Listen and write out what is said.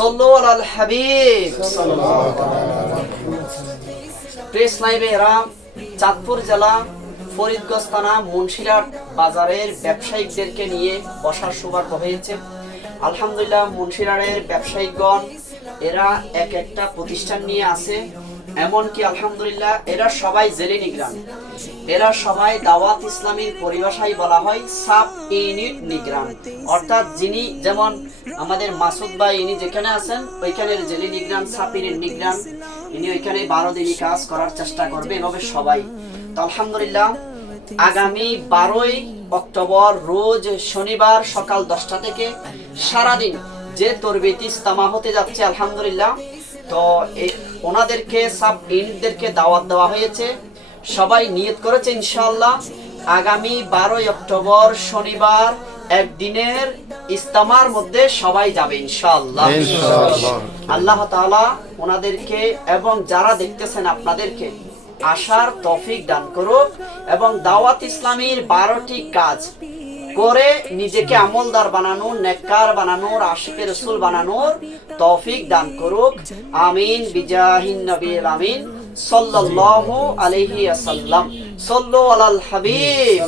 সল্লু আলাল Habib. Press লাইভে রাম চাঁদপুর জেলা ফরিদগঞ্জ থানা মুন্সিরহাট বাজারের ব্যবসায়িকদেরকে নিয়ে বসার সৌভাগ্য হয়েছে। আলহামদুলিল্লাহ, মুন্সিরহাটের ব্যবসায়িকগণ এরা এক একটা প্রতিষ্ঠান নিয়ে আছে, এমনকি আলহামদুলিল্লাহ এরা সবাই জেলে নিগরান, এরা সবাই দাওয়াত ইসলামীর পরিভাষায় বলা হয় সাব ইউনিট নিগরান। অর্থাৎ যিনি যেমন আমাদের মাসুদ ভাই, ইনি যেখানে আছেন ওইখানের জেলে নিগরান, সাব ইউনিট নিগরান, ইনি ওইখানে 12 দিনই কাজ করার চেষ্টা করবে, এভাবে সবাই। তো আলহামদুলিল্লাহ আগামী 12ই অক্টোবর রোজ শনিবার সকাল 10টা থেকে সারাদিন যে তরবিয়ত ইজতেমা হতে যাচ্ছে আলহামদুলিল্লাহ, তো ওনাদেরকে সাব ইউনিটদেরকে দাওয়াত দেওয়া হয়েছে। সবাই নিয়ত করেছে ইনশাআল্লাহ আগামী 12ই অক্টোবর শনিবার একদিনের ইজতেমার মধ্যে সবাই যাবে ইনশাআল্লাহ। আল্লাহ তাআলা ওনাদেরকে এবং যারা দেখতেছেন আপনাদেরকে আসার তৌফিক দান করুক এবং দাওয়াত ইসলামীর 12টি কাজ করে নিজেকে আমলদার বানানোর, নেককার বানানোর, আশিকে রাসূল বানানোর তৌফিক দান করুক। আমিন বিজাহিন নবীল আমিন সাল্লাল্লাহু আলাইহি ওয়াসাল্লাম। সাল্লু আলাল হাবিব।